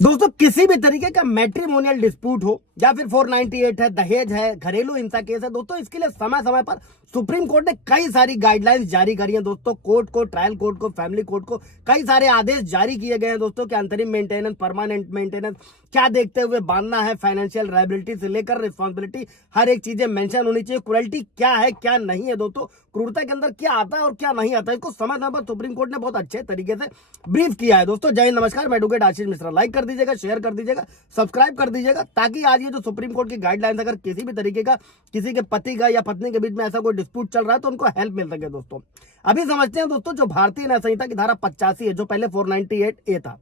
दोस्तों किसी भी तरीके का मैट्रिमोनियल डिस्प्यूट हो या फिर 498 है, दहेज है, घरेलू हिंसा केस है, दोस्तों इसके लिए समय समय पर सुप्रीम कोर्ट ने कई सारी गाइडलाइंस जारी करी हैं दोस्तों। कोर्ट को, ट्रायल कोर्ट को, फैमिली कोर्ट को कई सारे आदेश जारी किए गए हैं दोस्तों कि अंतरिम मेंटेनेंस, परमानेंट मेंटेनेंस क्या देखते हुए बांधना है, फाइनेंशियल लायबिलिटी से लेकर रिस्पॉन्सिबिलिटी हर एक चीजें मेंशन होनी चाहिए। क्रुएल्टी क्या है, क्या नहीं है दोस्तों, क्रूरता के अंदर क्या आता है और क्या नहीं आता है, इसको समय समय पर सुप्रीम कोर्ट ने बहुत अच्छे तरीके से ब्रीफ किया है दोस्तों। जय हिंद, नमस्कार, मैं एडवोकेट आशीष मिश्रा। लाइक कर दीजिएगा, शेयर कर दीजिएगा, सब्सक्राइब कर दीजिएगा, ताकि आज ये जो सुप्रीम कोर्ट की गाइडलाइंस, अगर किसी भी तरीके का किसी के पति का या पत्नी के बीच में ऐसा कोई डिस्प्यूट चल रहा है तो उनको हेल्प मिल सके दोस्तों। अभी समझते हैं दोस्तों, जो भारतीय न्याय संहिता की धारा 85 है, जो पहले 498A था,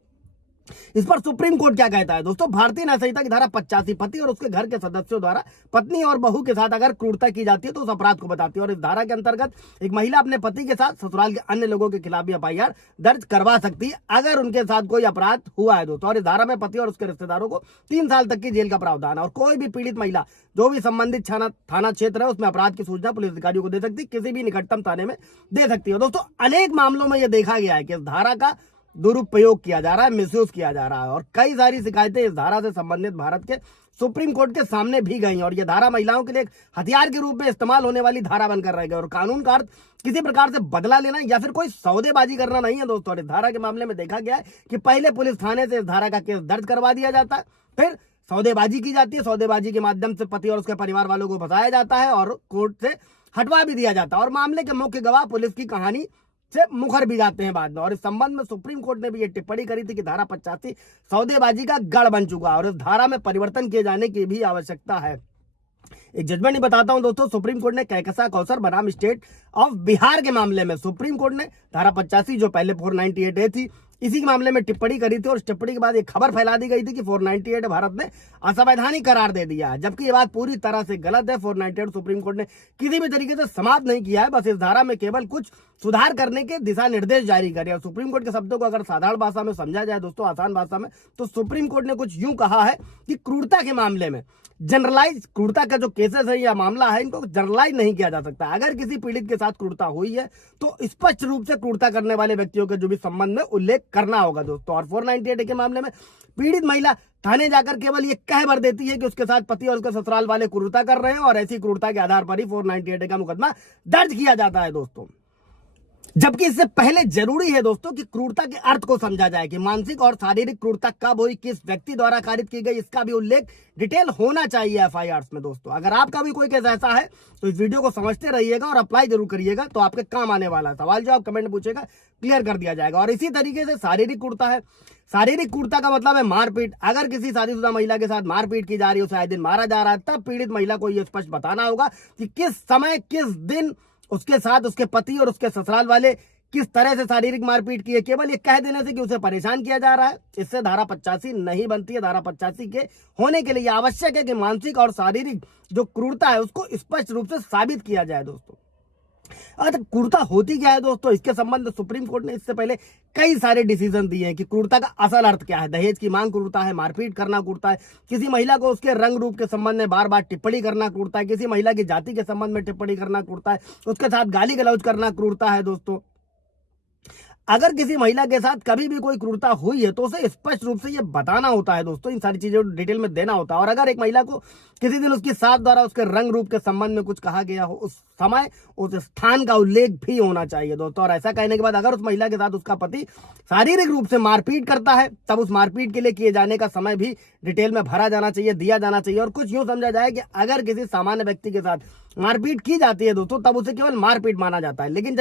इस पर सुप्रीम कोर्ट क्या कहता है दोस्तों। भारतीय न्याय संहिता की धारा 85 पति और उसके घर के सदस्यों द्वारा पत्नी और बहू के साथ अगर क्रूरता की जाती है तो उस अपराध को बताती है। और इस धारा के अंतर्गत एक महिला अपने पति के साथ ससुराल के अन्य लोगों के खिलाफ भी एफआईआर दर्ज करवा सकती है अगर उनके साथ कोई अपराध हुआ है दोस्तों। और इस धारा में पति और उसके रिश्तेदारों को 3 साल तक की जेल का प्रावधान है। और कोई भी पीड़ित महिला जो भी संबंधित थाना क्षेत्र है उसमें अपराध की सूचना पुलिस अधिकारियों को दे सकती है, किसी भी निकटतम थाने में दे सकती है दोस्तों। अनेक मामलों में यह देखा गया है कि इस धारा का दुरुपयोग किया जा रहा है, मिसयूज किया जा रहा है। और कई सारी शिकायतें इस धारा से संबंधित भारत के सुप्रीम कोर्ट के सामने भी गई। और यह धारा महिलाओं के लिए एक हथियार के रूप में इस्तेमाल होने वाली धारा बनकर रह गई। और कानून का अर्थ किसी प्रकार से बदला लेना या फिर कोई सौदेबाजी करना नहीं है दोस्तों। और इस धारा के मामले में देखा गया है कि पहले पुलिस थाने से इस धारा का केस दर्ज करवा दिया जाता है, फिर सौदेबाजी की जाती है, सौदेबाजी के माध्यम से पति और उसके परिवार वालों को फंसाया जाता है और कोर्ट से हटवा भी दिया जाता है। और मामले के मुख्य गवाह पुलिस की कहानी से मुखर भी जाते हैं बाद में। और इस संबंध में सुप्रीम कोर्ट ने भी ये टिप्पणी करी थी कि धारा 85 सौदेबाजी का गढ़ बन चुका है और इस धारा में परिवर्तन किए जाने की भी आवश्यकता है। एक जजमेंट ही बताता हूं दोस्तों। सुप्रीम कोर्ट ने कहकसा कौसर बनाम स्टेट ऑफ बिहार के मामले में सुप्रीम कोर्ट ने धारा 85 जो पहले 498A थी, इसी के मामले में टिप्पणी करी थी। और इस टिप्पणी के बाद एक खबर फैला दी गई थी कि 498 भारत ने असंवैधानिक करार दे दिया है, जबकि ये बात पूरी तरह से गलत है। 498 सुप्रीम कोर्ट ने किसी भी तरीके से समाप्त नहीं किया है, बस इस धारा में केवल कुछ सुधार करने के दिशा निर्देश जारी करे। और सुप्रीम कोर्ट के शब्दों को अगर साधारण भाषा में समझा जाए दोस्तों, आसान भाषा में, तो सुप्रीम कोर्ट ने कुछ यूं कहा है कि क्रूरता के मामले में जनरलाइज क्रूरता का जो केसेस है या मामला है, इनको जनरलाइज नहीं किया जा सकता। अगर किसी पीड़ित के साथ क्रूरता हुई है तो स्पष्ट रूप से क्रूरता करने वाले व्यक्तियों के जो भी संबंध में उल्लेख करना होगा दोस्तों। और 498 के मामले में पीड़ित महिला थाने जाकर केवल ये कह भर देती है कि उसके साथ पति और उसके ससुराल वाले क्रूरता कर रहे हैं और ऐसी क्रूरता के आधार पर ही 498 का मुकदमा दर्ज किया जाता है दोस्तों। जबकि इससे पहले जरूरी है दोस्तों कि क्रूरता के अर्थ को समझा जाए कि मानसिक और शारीरिक क्रूरता कब हुई, किस व्यक्ति द्वारा कारित की गई, इसका भी उल्लेख डिटेल होना चाहिए एफआईआर में दोस्तों। अगर आपका भी कोई केस ऐसा है तो इस वीडियो को समझते रहिएगा और अप्लाई जरूर करिएगा, तो आपके काम आने वाला है। सवाल जो आप कमेंट पूछेगा क्लियर कर दिया जाएगा। और इसी तरीके से शारीरिक क्रूरता है। शारीरिक क्रूरता का मतलब है मारपीट। अगर किसी शादीशुदा महिला के साथ मारपीट की जा रही है, उसे आए दिन मारा जा रहा है, तब पीड़ित महिला को यह स्पष्ट बताना होगा कि किस समय, किस दिन उसके साथ उसके पति और उसके ससुराल वाले किस तरह से शारीरिक मारपीट की है। केवल ये कह देने से कि उसे परेशान किया जा रहा है, इससे धारा 85 नहीं बनती है। धारा 85 के होने के लिए आवश्यक है कि मानसिक और शारीरिक जो क्रूरता है उसको स्पष्ट रूप से साबित किया जाए दोस्तों। अच्छा, क्रूरता होती क्या है दोस्तों, इसके संबंध में सुप्रीम कोर्ट ने इससे पहले कई सारे डिसीजन दिए हैं कि क्रूरता का असल अर्थ क्या है। दहेज की मांग क्रूरता है, मारपीट करना क्रूरता है, किसी महिला को उसके रंग रूप के संबंध में बार बार टिप्पणी करना क्रूरता है, किसी महिला की जाति के संबंध में टिप्पणी करना क्रूरता है, उसके साथ गाली गलौज करना क्रूरता है दोस्तों। अगर किसी महिला के साथ कभी भी कोई क्रूरता हुई है तो उसे स्पष्ट रूप से ये बताना होता है दोस्तों, इन सारी चीजों डिटेल में देना होता है। और अगर एक महिला को किसी दिन उसकी सास द्वारा उसके रंग रूप के संबंध में कुछ कहा गया हो, उस समय उस स्थान का उल्लेख भी होना चाहिए दोस्तों। और ऐसा कहने के बाद अगर उस महिला के साथ उसका पति शारीरिक रूप से मारपीट करता है, तब उस मारपीट के लिए किए जाने का समय भी डिटेल में भरा जाना चाहिए, दिया जाना चाहिए। और कुछ यूं समझा जाए कि अगर किसी सामान्य व्यक्ति के साथ मारपीट की जाती है दोस्तों, तब उसे केवल मारपीट माना जाता है। लेकिन